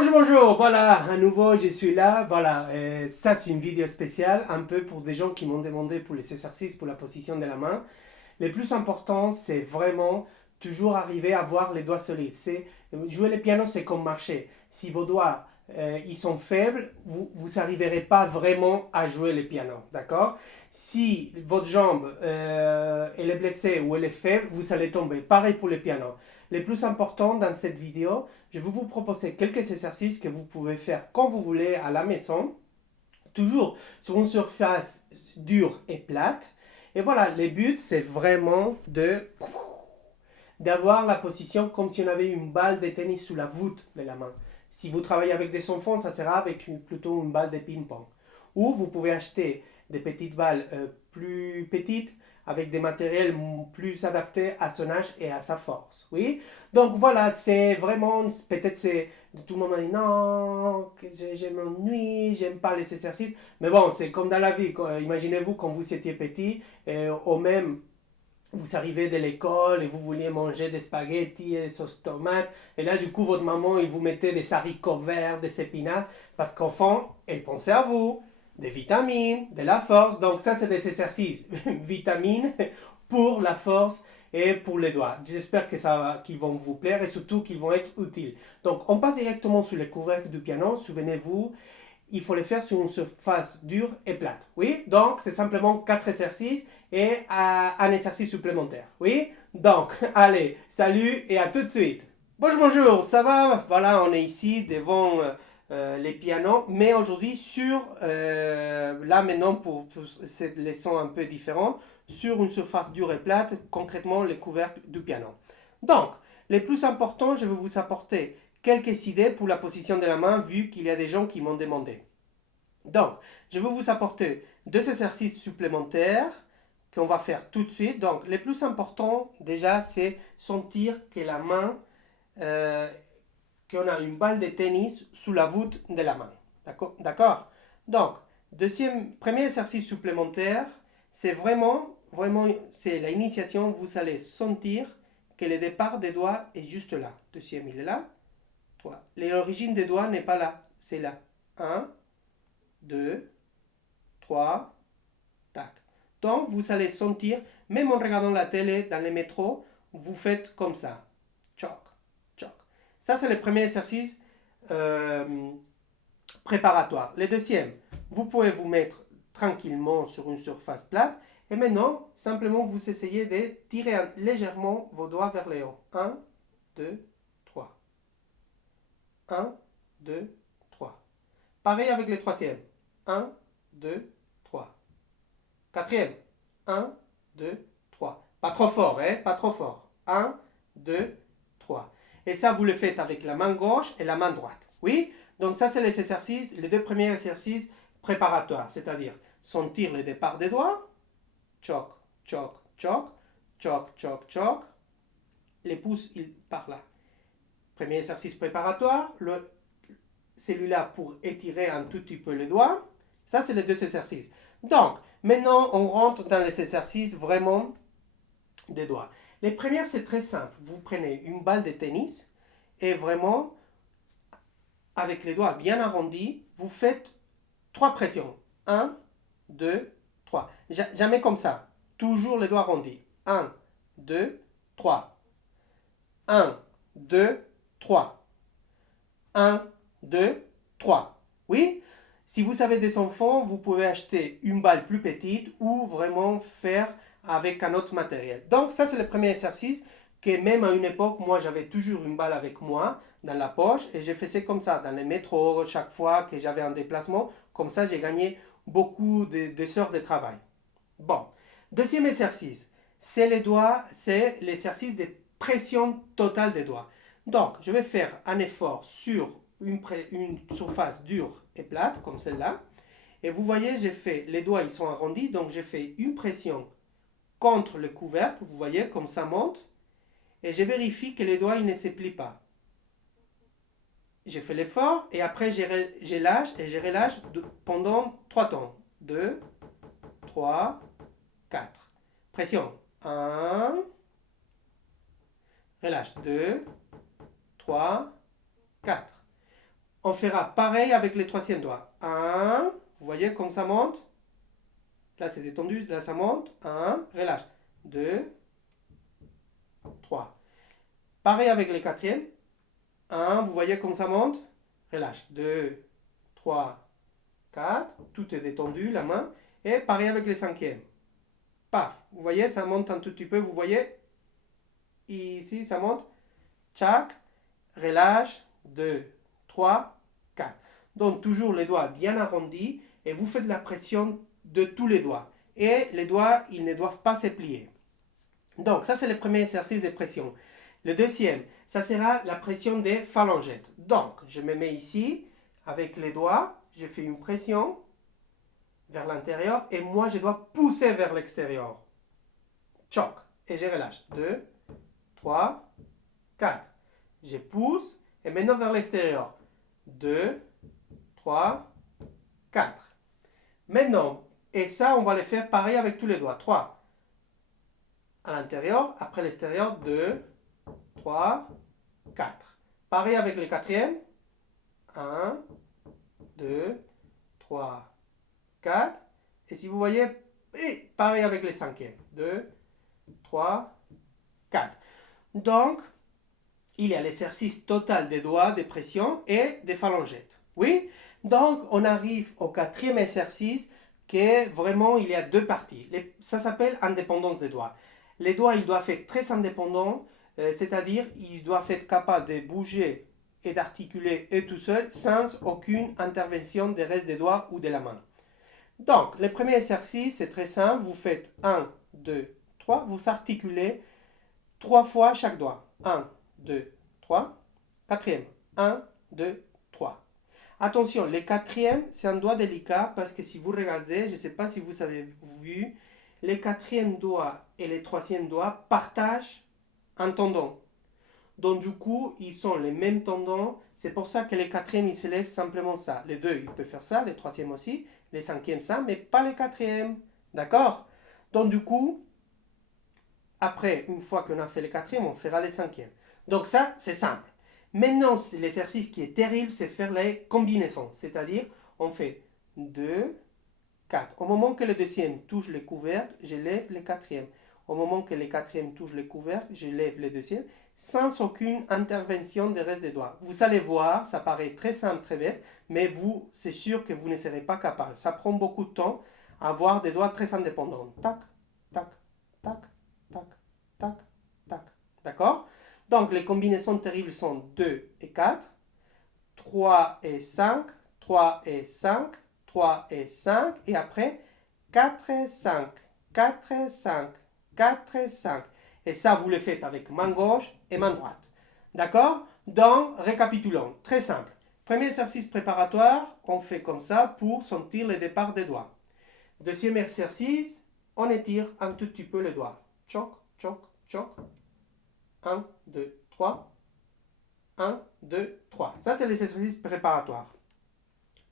Bonjour, bonjour, voilà, à nouveau je suis là, voilà, ça c'est une vidéo spéciale, un peu pour des gens qui m'ont demandé pour les exercices, pour la position de la main. Le plus important, c'est vraiment toujours arriver à voir les doigts solides. Jouer le piano, c'est comme marcher. Si vos doigts, ils sont faibles, vous n'arriverez pas vraiment à jouer le piano, d'accord? Si votre jambe, elle est blessée ou elle est faible, vous allez tomber. Pareil pour le piano. Le plus important dans cette vidéo, je vais vous proposer quelques exercices que vous pouvez faire quand vous voulez à la maison, toujours sur une surface dure et plate. Et voilà, le but, c'est vraiment d'avoir la position comme si on avait une balle de tennis sous la voûte de la main. Si vous travaillez avec des enfants, ça sera avec plutôt une balle de ping-pong. Ou vous pouvez acheter des petites balles plus petites avec des matériels plus adaptés à son âge et à sa force. Oui. Donc voilà, c'est vraiment, peut-être c'est, tout le monde m'a dit non, que je m'ennuie, j'aime pas les exercices. Mais bon, c'est comme dans la vie. Imaginez-vous quand vous étiez petit, au même vous arrivez de l'école et vous vouliez manger des spaghettis et des sauces tomates. Et là, du coup, votre maman, il vous mettait des haricots verts, des épinards. Parce qu'au fond, elle pensait à vous, des vitamines, de la force. Donc ça, c'est des exercices. Vitamines pour la force et pour les doigts. J'espère qu'ils vont vous plaire et surtout qu'ils vont être utiles. Donc, on passe directement sur les couvercles du piano. Souvenez-vous, il faut les faire sur une surface dure et plate. Oui, donc c'est simplement 4 exercices et un exercice supplémentaire. Oui, donc allez, salut et à tout de suite. Bonjour, bonjour, ça va? Voilà, on est ici devant les pianos, mais aujourd'hui là maintenant pour cette leçon un peu différente, sur une surface dure et plate, concrètement les couvercles du piano. Donc, les plus importants, je vais vous apporter quelques idées pour la position de la main, vu qu'il y a des gens qui m'ont demandé. Donc, je vais vous apporter 2 exercices supplémentaires qu'on va faire tout de suite. Donc, le plus important, déjà, c'est sentir que la main, euh, qu'on a une balle de tennis sous la voûte de la main. D'accord? Donc, premier exercice supplémentaire, c'est vraiment, c'est l'initiation. Vous allez sentir que le départ des doigts est juste là. Deuxième, il est là. 3. L'origine des doigts n'est pas là, c'est là. Un, 2, 3, tac. Donc, vous allez sentir, même en regardant la télé dans les métros, vous faites comme ça. Choc, choc. Ça, c'est le premier exercice euh, préparatoire. Le deuxième, vous pouvez vous mettre tranquillement sur une surface plate. Et maintenant, simplement, vous essayez de tirer légèrement vos doigts vers le haut. Un, 2, 3. Un, 2, 3. Pareil avec le troisième. Un, 2, 3. Quatrième. Un, 2, 3. Pas trop fort, hein? Pas trop fort. Un, 2, 3. Et ça, vous le faites avec la main gauche et la main droite. Oui? Donc ça, c'est les exercices, les 2 premiers exercices préparatoires. C'est-à-dire sentir le départ des doigts. Choc, choc, choc. Choc, choc, choc. Les pouces, ils partent là. Premier exercice préparatoire. Celui-là pour étirer un tout petit peu les doigts. Ça, c'est les 2 exercices. Donc, maintenant, on rentre dans les exercices vraiment des doigts. Les premières, c'est très simple. Vous prenez une balle de tennis et vraiment, avec les doigts bien arrondis, vous faites 3 pressions. Un, 2, 3. Jamais comme ça. Toujours les doigts arrondis. Un, 2, 3. Un, 2, 3. Un, 2, 3. Oui? Si vous avez des enfants, vous pouvez acheter une balle plus petite ou vraiment faire avec un autre matériel. Donc ça, c'est le premier exercice que même à une époque, moi, j'avais toujours une balle avec moi dans la poche et je faisais comme ça dans les métros chaque fois que j'avais un déplacement. Comme ça, j'ai gagné beaucoup de heures de travail. Bon, deuxième exercice, c'est les doigts, c'est l'exercice de pression totale des doigts. Donc, je vais faire un effort sur une surface dure et plate, comme celle-là. Et vous voyez, j'ai fait, les doigts, ils sont arrondis, donc j'ai fait une pression contre le couvercle, vous voyez, comme ça monte. Et je vérifie que les doigts, ils ne se plient pas. J'ai fait l'effort et après, je lâche et je relâche pendant 3 temps. 2, 3, 4. Pression. 1, relâche. 2, 3, 4. On fera pareil avec le troisième doigt. 1, vous voyez comme ça monte. Là, c'est détendu, là, ça monte. 1, relâche. 2, 3. Pareil avec le quatrième. 1, vous voyez comme ça monte. Relâche. 2, 3, 4. Tout est détendu, la main. Et pareil avec le cinquième. Paf. Vous voyez, ça monte un tout petit peu. Vous voyez, ici, ça monte. Tchac. Relâche. 2, 3, 4. Donc, toujours les doigts bien arrondis. Et vous faites la pression de tous les doigts. Et les doigts, ils ne doivent pas se plier. Donc, ça, c'est le premier exercice de pression. Le deuxième, ça sera la pression des phalangettes. Donc, je me mets ici, avec les doigts, je fais une pression vers l'intérieur, et moi, je dois pousser vers l'extérieur. Choc, et je relâche. 2, 3, 4. Je pousse, et maintenant vers l'extérieur. 2, 3, 4. Maintenant, et ça, on va le faire pareil avec tous les doigts. 3. À l'intérieur, après l'extérieur, 2, 3, 4. Pareil avec le quatrième. 1, 2, 3, 4. Et si vous voyez, et pareil avec le cinquième. 2, 3, 4. Donc, il y a l'exercice total des doigts, des pressions et des phalangettes. Oui? Donc, on arrive au quatrième exercice que vraiment, il y a deux parties. Ça s'appelle indépendance des doigts. Les doigts, ils doivent être très indépendants, c'est-à-dire ils doivent être capables de bouger et d'articuler eux tout seuls sans aucune intervention des restes des doigts ou de la main. Donc, le premier exercice, c'est très simple. Vous faites 1, 2, 3. Vous articulez 3 fois chaque doigt. 1, 2, 3. Quatrième. 1, 2, 3. Attention, le quatrième, c'est un doigt délicat parce que si vous regardez, je ne sais pas si vous avez vu, le quatrième doigt et le troisième doigt partagent un tendon. Donc du coup, ils sont les mêmes tendons. C'est pour ça que le quatrième, il se lève simplement ça. Les deux, il peut faire ça, le troisième aussi, le cinquième ça, mais pas le quatrième. D'accord? Donc du coup, après, une fois qu'on a fait le quatrième, on fera le cinquième. Donc ça, c'est simple. Maintenant, l'exercice qui est terrible, c'est faire les combinaisons. C'est-à-dire, on fait 2, 4. Au moment que le deuxième touche le couvercle, je lève le quatrième. Au moment que le quatrième touche le couvercle, je lève le deuxième, sans aucune intervention des restes des doigts. Vous allez voir, ça paraît très simple, très bête, mais vous, c'est sûr que vous ne serez pas capable. Ça prend beaucoup de temps à avoir des doigts très indépendants. Tac, tac, tac, tac, tac, tac. D'accord? Donc, les combinaisons terribles sont 2 et 4, 3 et 5, 3 et 5, 3 et 5, et après 4 et 5, 4 et 5, 4 et 5. Et ça, vous le faites avec main gauche et main droite. D'accord? Donc, récapitulons. Très simple. Premier exercice préparatoire, on fait comme ça pour sentir le départ des doigts. Deuxième exercice, on étire un tout petit peu les doigts. Choc, choc, choc. 1, 2, 3. 1, 2, 3. Ça, c'est l'exercice préparatoire.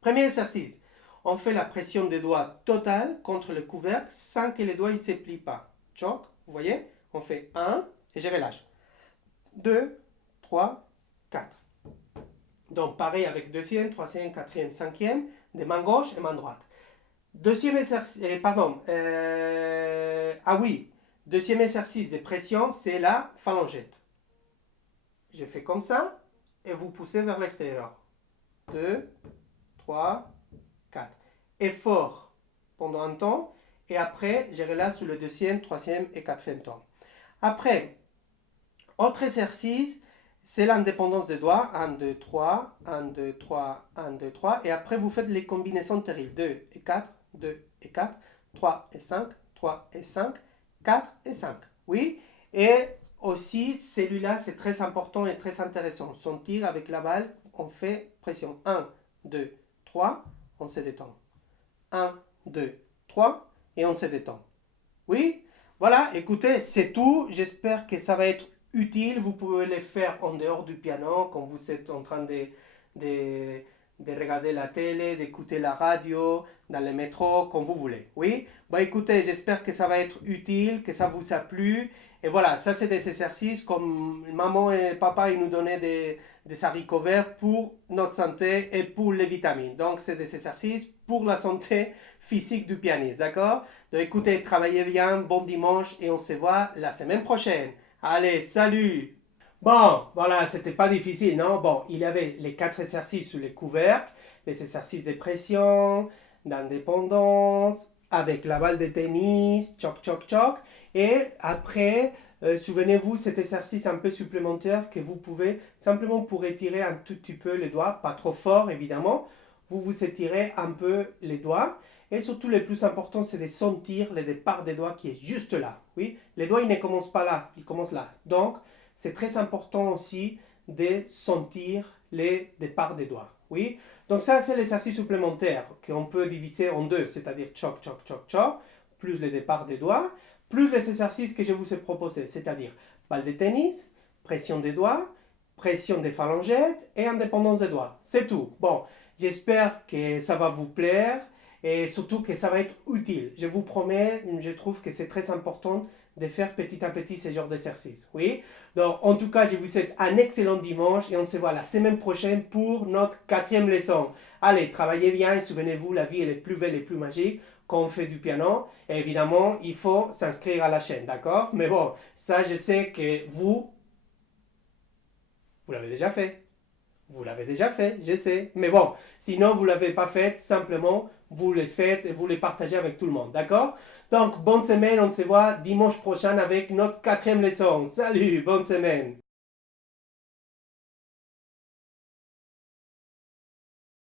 Premier exercice. On fait la pression des doigts totale contre le couvercle sans que les doigts ne se plient pas. Choc, vous voyez? On fait 1 et je relâche. 2, 3, 4. Donc, pareil avec deuxième, troisième, quatrième, cinquième, de main gauche et main droite. Deuxième exercice, deuxième exercice de pression, c'est la phalangette. Je fais comme ça et vous poussez vers l'extérieur. 2, 3, 4. Effort pendant un temps et après, je relâche sur le deuxième, troisième et quatrième temps. Après, autre exercice, c'est l'indépendance des doigts. 1, 2, 3, 1, 2, 3, 1, 2, 3. Et après, vous faites les combinaisons terribles. 2 et 4, 2 et 4, 3 et 5, 3 et 5, 4 et 5. Oui? Et aussi, celui-là, c'est très important et très intéressant. Sentir avec la balle, on fait pression. 1, 2, 3, on se détend. 1, 2, 3, et on se détend. Oui? Voilà, écoutez, c'est tout. J'espère que ça va être utile. Vous pouvez le faire en dehors du piano, quand vous êtes en train de regarder la télé, d'écouter la radio, dans le métro, comme vous voulez. Oui? Bah écoutez, j'espère que ça va être utile, que ça vous a plu. Et voilà, ça c'est des exercices comme maman et papa, ils nous donnaient des haricots verts pour notre santé et pour les vitamines. Donc c'est des exercices pour la santé physique du pianiste, d'accord? Donc écoutez, travaillez bien, bon dimanche et on se voit la semaine prochaine. Allez, salut! Bon, voilà, c'était pas difficile, non? Bon, il y avait les 4 exercices sur les couvercles, les exercices de pression, d'indépendance, avec la balle de tennis, choc, choc, choc. Et après, souvenez-vous cet exercice un peu supplémentaire que vous pouvez, simplement pour étirer un tout petit peu les doigts, pas trop fort évidemment, vous étirez un peu les doigts. Et surtout, le plus important, c'est de sentir le départ des doigts qui est juste là. Oui, les doigts, ils ne commencent pas là, ils commencent là. Donc, c'est très important aussi de sentir les départs des doigts. Oui, donc ça, c'est l'exercice supplémentaire qu'on peut diviser en deux, c'est-à-dire choc, choc, choc, choc, plus les départs des doigts, plus les exercices que je vous ai proposés, c'est-à-dire balle de tennis, pression des doigts, pression des phalangettes et indépendance des doigts. C'est tout. Bon, j'espère que ça va vous plaire et surtout que ça va être utile. Je vous promets, je trouve que c'est très important de faire petit à petit ce genre d'exercice. Oui? Donc, en tout cas, je vous souhaite un excellent dimanche et on se voit la semaine prochaine pour notre 4e leçon. Allez, travaillez bien et souvenez-vous, la vie elle est plus belle et plus magique quand on fait du piano. Et évidemment, il faut s'inscrire à la chaîne, d'accord? Mais bon, ça, je sais que vous l'avez déjà fait. Vous l'avez déjà fait, je sais. Mais bon, sinon vous ne l'avez pas fait, simplement vous le faites et vous le partagez avec tout le monde, d'accord? Donc, bonne semaine, on se voit dimanche prochain avec notre 4e leçon. Salut, bonne semaine!